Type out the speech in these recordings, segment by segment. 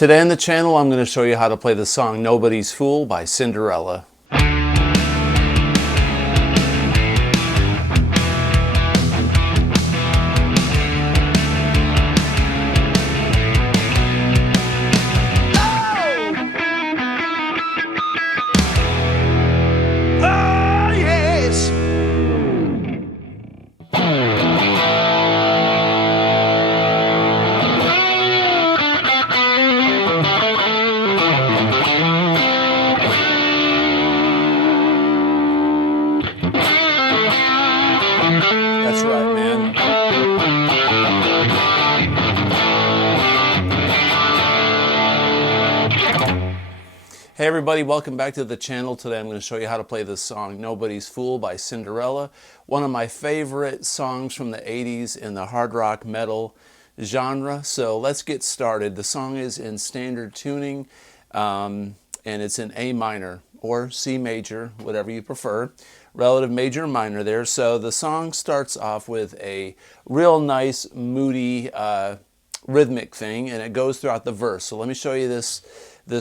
Today on the channel, I'm going to show you how to play the song Nobody's Fool by Cinderella. That's right, man. Hey everybody, welcome back to the channel. Today I'm going to show you how to play this song, Nobody's Fool by Cinderella. One of my favorite songs from the 80s in the hard rock metal genre. So let's get started. The song is in standard tuning, and it's in A minor or C major, whatever you prefer. Relative major and minor there. So the song starts off with a real nice, moody, rhythmic thing, and it goes throughout the verse. So let me show you this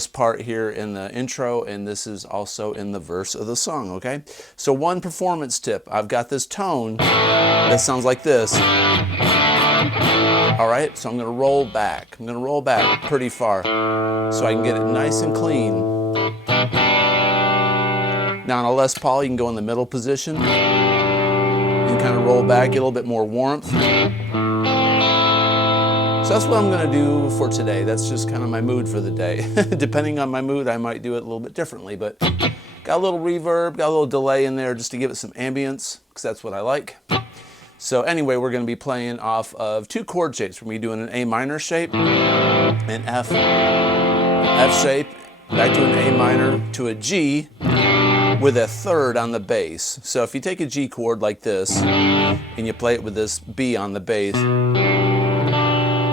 part here in the intro, and this is also in the verse of the song, okay? So one performance tip. I've got this tone that sounds like this. All right, so I'm going to roll back. I'm going to roll back pretty far so I can get it nice and clean. Now on a Les Paul, you can go in the middle position and kind of roll back, get a little bit more warmth. So that's what I'm going to do for today. That's just kind of my mood for the day. Depending on my mood, I might do it a little bit differently, but got a little reverb, got a little delay in there just to give it some ambience, because that's what I like. So anyway, we're going to be playing off of two chord shapes. We're going to be doing an A minor shape, an F shape, back to an A minor to a G, with a third on the bass. So if you take a G chord like this and you play it with this B on the bass,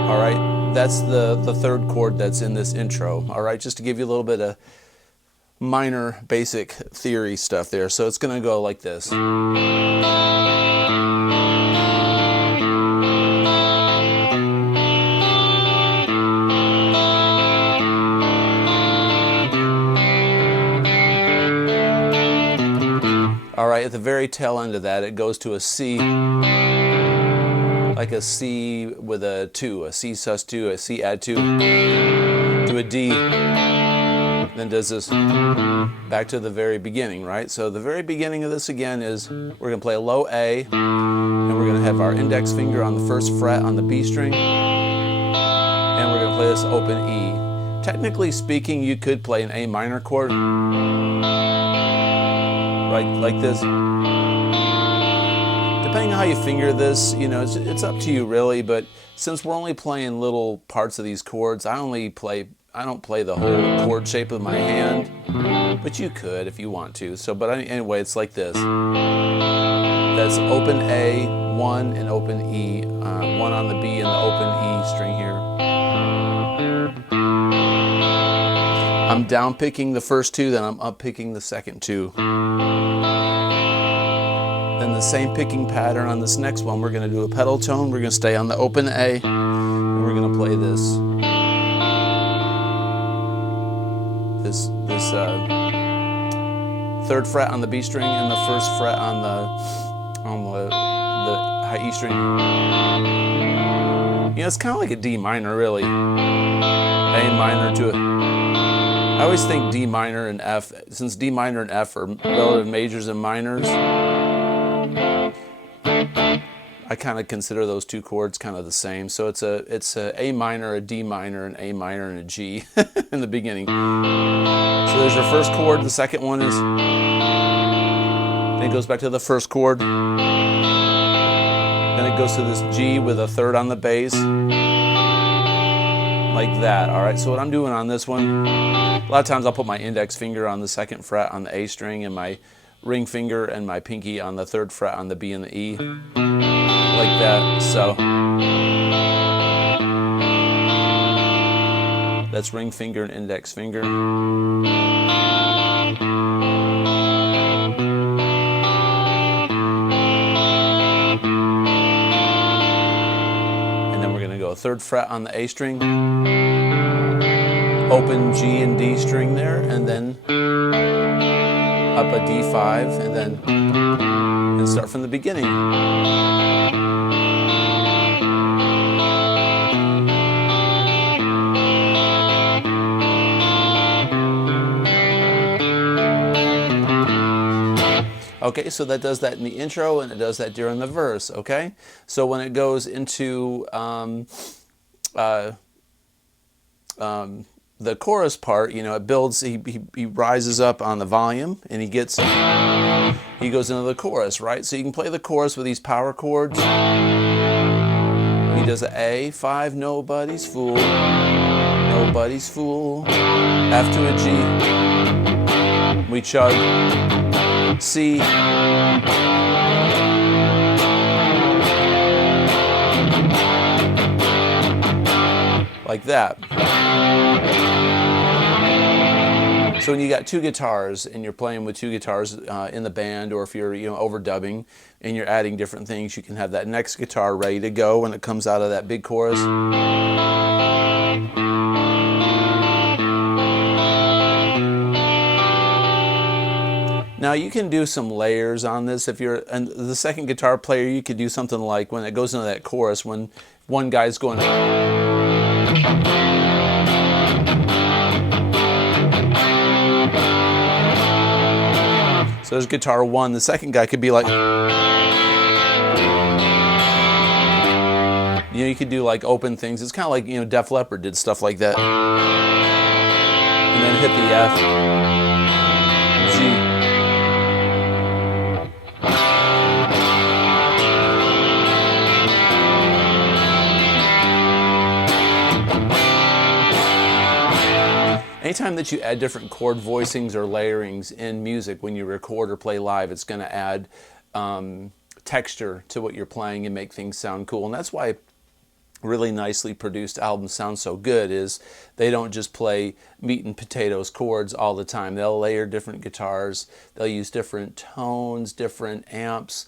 all right, that's the third chord that's in this intro. All right, just to give you a little bit of minor basic theory stuff there. So it's going to go like this. All right, at the very tail end of that, it goes to a C, like a C with a 2, a C sus2, a C add 2, to a D, then does this back to the very beginning, right? So the very beginning of this again is we're going to play a low A, and we're going to have our index finger on the first fret on the B string, and we're going to play this open E. Technically speaking, you could play an A minor chord, like this. Depending on how you finger this, you know, it's up to you really, but since we're only playing little parts of these chords, I don't play the whole chord shape of my hand, but you could if you want to. So, but anyway, it's like this. That's open A, 1, and open E, 1 on the B and the open E string here. I'm down picking the first two, then I'm up picking the second two. Then the same picking pattern on this next one. We're going to do a pedal tone. We're going to stay on the open A, and we're going to play this third fret on the B string and the first fret on the high E string. You know, it's kind of like a D minor, really. A minor to a. I always think D minor and F, since D minor and F are relative majors and minors, I kind of consider those two chords kind of the same. So it's a A minor, a D minor, an A minor, and a G in the beginning. So there's your first chord. The second one is, then it goes back to the first chord. Then it goes to this G with a third on the bass, like that. All right, so what I'm doing on this one, a lot of times I'll put my index finger on the second fret on the A string and my ring finger and my pinky on the third fret on the B and the E, like that. So that's ring finger and index finger. And then we're going to go third fret on the A string, open G and D string there, and then up a D5, and then start from the beginning. Okay, so that does that in the intro, and it does that during the verse, okay? So when it goes into the chorus part, you know, it builds, he rises up on the volume, and he goes into the chorus, right? So you can play the chorus with these power chords. He does an A, 5, nobody's fool, nobody's fool. F to a G, we chug, C, like that. So when you got two guitars and you're playing with two guitars in the band, or if you're overdubbing and you're adding different things, you can have that next guitar ready to go when it comes out of that big chorus. Now you can do some layers on this. If you're the second guitar player, you could do something like when it goes into that chorus, when one guy's going, so there's guitar 1, the second guy could be like, you could do like open things. It's kind of like, Def Leppard did stuff like that. And then hit the F, G. Anytime that you add different chord voicings or layerings in music when you record or play live, it's going to add texture to what you're playing and make things sound cool. And that's why really nicely produced albums sound so good, is they don't just play meat and potatoes chords all the time. They'll layer different guitars, they'll use different tones, different amps,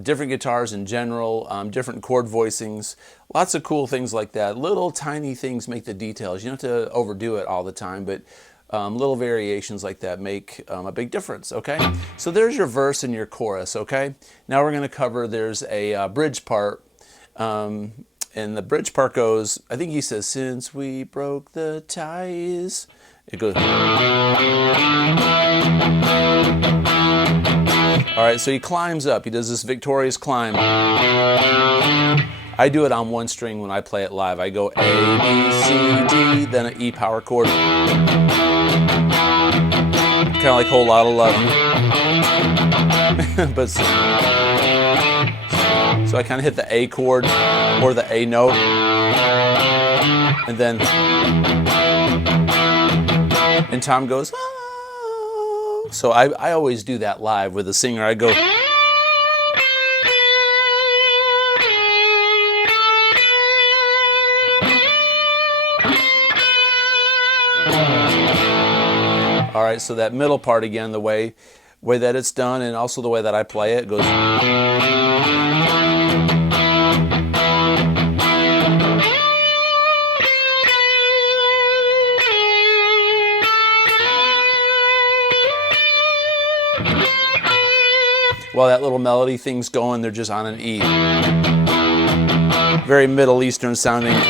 different guitars in general, different chord voicings, lots of cool things like that. Little tiny things make the details. You don't have to overdo it all the time, but little variations like that make a big difference, okay? So there's your verse and your chorus, okay? Now we're going to cover, there's a bridge part, and the bridge part goes, I think he says, since we broke the ties. It goes. All right, so he climbs up. He does this victorious climb. I do it on one string when I play it live. I go A, B, C, D, then an E power chord. Kind of like Whole Lotta Love. But so I kind of hit the A chord or the A note, and then Tom goes, oh. So I always do that live with the singer. I go, all right, so that middle part again, the way that it's done, and also the way that I play it, goes. While that little melody thing's going, they're just on an E. Very Middle Eastern sounding. And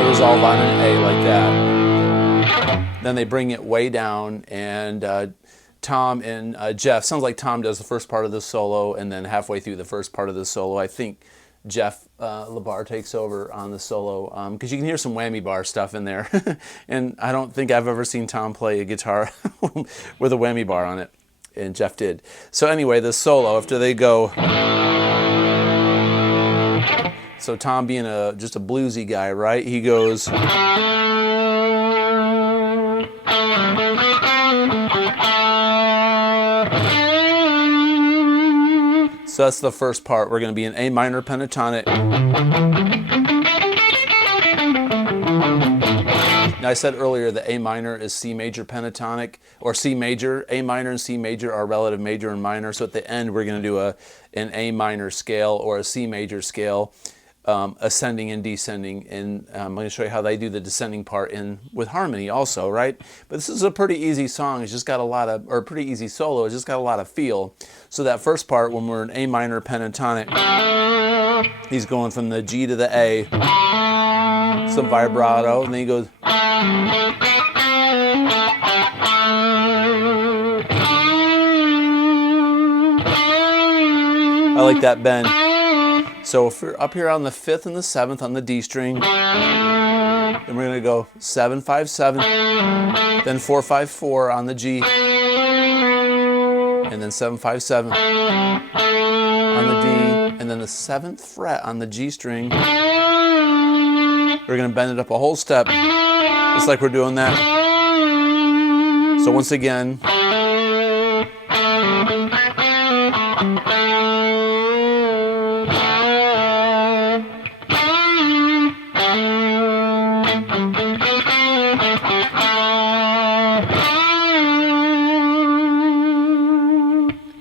they resolve on an A like that. Then they bring it way down, and Tom and Jeff, sounds like Tom does the first part of the solo, and then halfway through the first part of the solo, I think Jeff Labar takes over on the solo, because you can hear some whammy bar stuff in there. And I don't think I've ever seen Tom play a guitar with a whammy bar on it, and Jeff did. So anyway, the solo, after they go, so Tom being just a bluesy guy, right? He goes, so that's the first part. We're going to be in A minor pentatonic. Now I said earlier that A minor is C major pentatonic, or C major. A minor and C major are relative major and minor. So at the end we're going to do an A minor scale or a C major scale, ascending and descending. And I'm going to show you how they do the descending part with harmony also, right? But this is a pretty easy song. It's just got a lot of, or a pretty easy solo. It's just got a lot of feel. So that first part, when we're in A minor pentatonic, he's going from the G to the A, some vibrato, and then he goes. I like that bend. So if we're up here on the 5th and the 7th on the D string, then we're going to go 7-5-7, then 4-5-4 on the G, and then 7-5-7 on the D, and then the 7th fret on the G string. We're going to bend it up a whole step, just like we're doing that. So once again,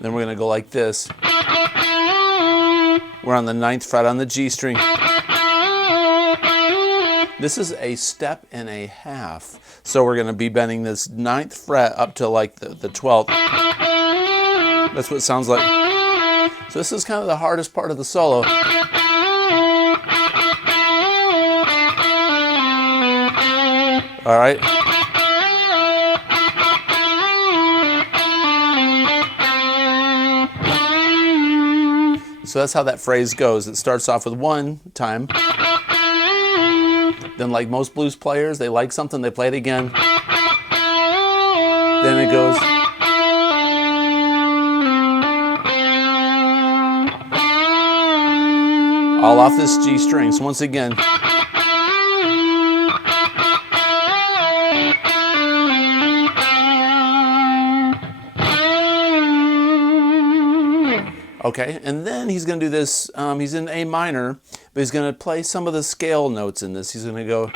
then we're going to go like this. We're on the 9th fret on the G string. This is a step and a half. So we're going to be bending this 9th fret up to like the 12th. That's what it sounds like. So this is kind of the hardest part of the solo. All right. So that's how that phrase goes. It starts off with one time. Then, like most blues players, they like something, they play it again. Then it goes. All off this G string. So once again. Okay, and then he's going to do this, he's in A minor, but he's going to play some of the scale notes in this. He's going to go.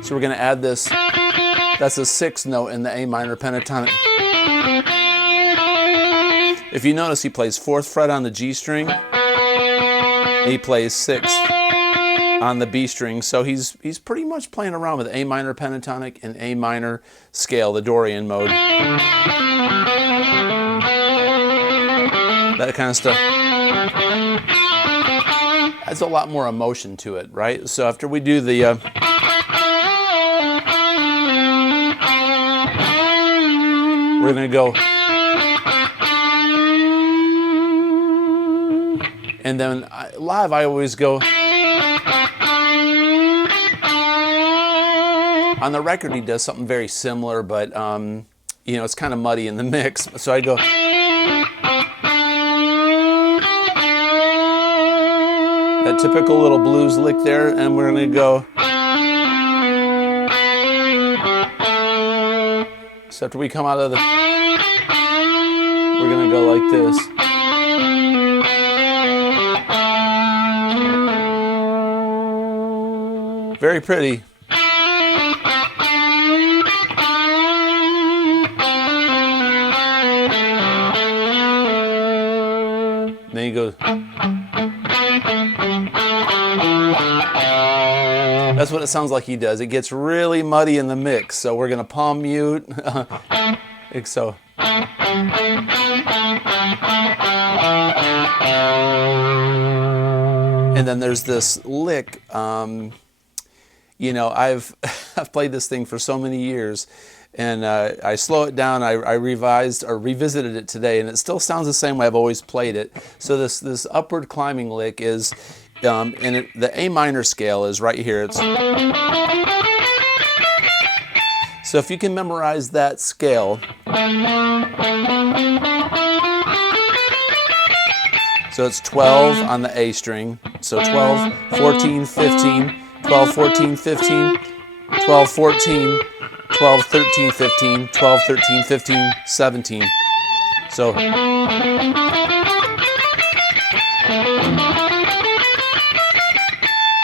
So we're going to add this, that's a 6th note in the A minor pentatonic. If you notice, he plays 4th fret on the G string, and he plays 6th on the B string, so he's pretty much playing around with A minor pentatonic and A minor scale, the Dorian mode. That kind of stuff adds a lot more emotion to it, right? So after we do the we're going to go, and then live I always go. On the record he does something very similar, but you know, it's kind of muddy in the mix. So I go. That typical little blues lick there, and we're going to go. So after we come out of the, we're going to go like this. Very pretty. And then he goes. That's what it sounds like he does. It gets really muddy in the mix, so we're going to palm mute. So. And then there's this lick. You know, I've played this thing for so many years, and I slow it down. I revised or revisited it today, and it still sounds the same way I've always played it. So this upward climbing lick is. And the A minor scale is right here. So if you can memorize that scale, so it's 12 on the A string, so 12, 14, 15, 12, 14, 15, 12, 14, 12, 13, 15, 12, 13, 15, 17. So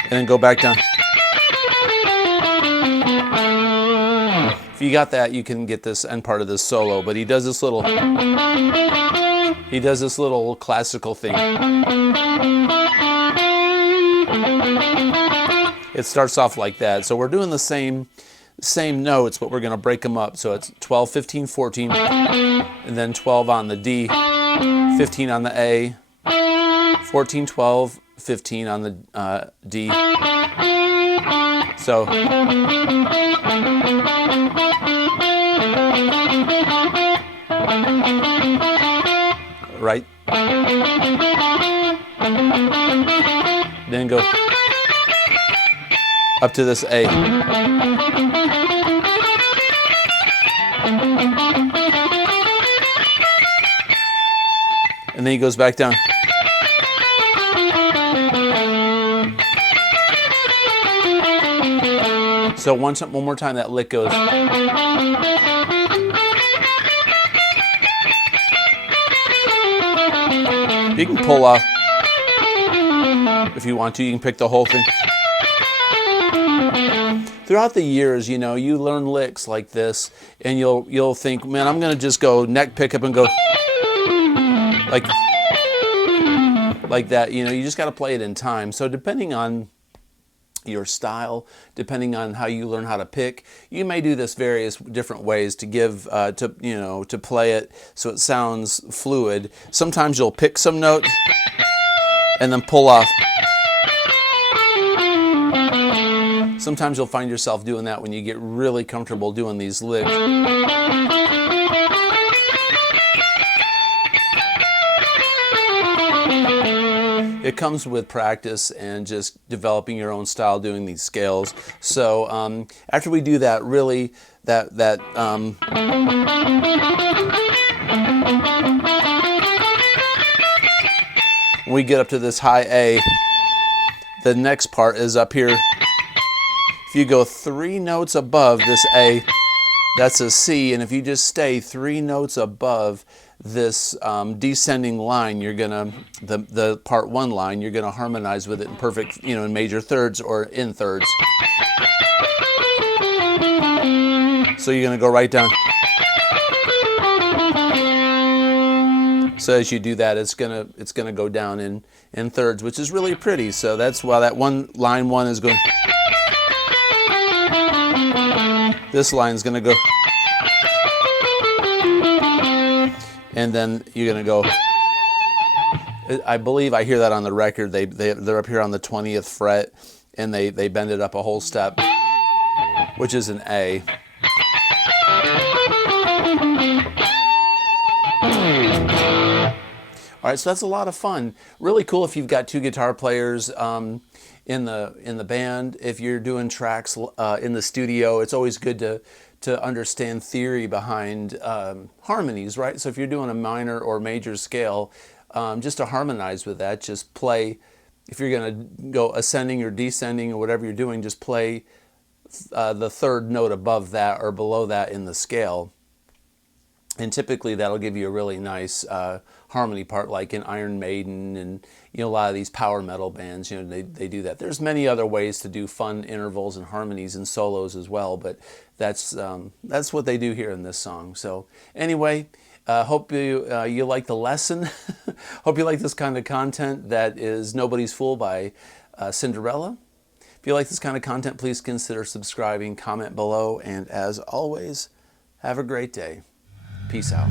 and then go back down. If you got that, you can get this end part of this solo, but he does this little classical thing. It starts off like that. So we're doing the same notes, but we're going to break them up. So it's 12, 15, 14, and then 12 on the D, 15 on the A, 14, 12, 15 on the D. So right, then go up to this A. And then he goes back down. So one more time that lick goes. You can pull off if you want to. You can pick the whole thing. Throughout the years, you know, you learn licks like this, and you'll think, man, I'm gonna just go neck pickup and go like that. You know, you just got to play it in time. So depending on your style, depending on how you learn how to pick, you may do this various different ways to give to play it so it sounds fluid. Sometimes you'll pick some notes and then pull off. Sometimes you'll find yourself doing that when you get really comfortable doing these licks. It comes with practice and just developing your own style doing these scales. So after we do that, really, when we get up to this high A, the next part is up here. If you go 3 notes above this A, that's a C, and if you just stay 3 notes above this descending line, you're gonna the part 1 line, you're gonna harmonize with it in perfect, in major thirds or in thirds. So you're gonna go right down. So as you do that, it's gonna go down in thirds, which is really pretty. So that's why that line 1 is going. This line's gonna go. And then you're gonna go. I believe I hear that on the record. They're up here on the 20th fret, and they bend it up a whole step, which is an A. All right, so that's a lot of fun. Really cool if you've got 2 guitar players in the band. If you're doing tracks in the studio, it's always good to understand theory behind harmonies, right? So if you're doing a minor or major scale, just to harmonize with that, just play. If you're going to go ascending or descending or whatever you're doing, just play the 3rd note above that or below that in the scale. And typically that'll give you a really nice harmony part, like in Iron Maiden and a lot of these power metal bands. They do that. There's many other ways to do fun intervals and harmonies and solos as well, but that's what they do here in this song. So anyway, hope you like the lesson. Hope you like this kind of content that is Nobody's Fool by Cinderella. If you like this kind of content, please consider subscribing, comment below, and as always, have a great day. Peace out.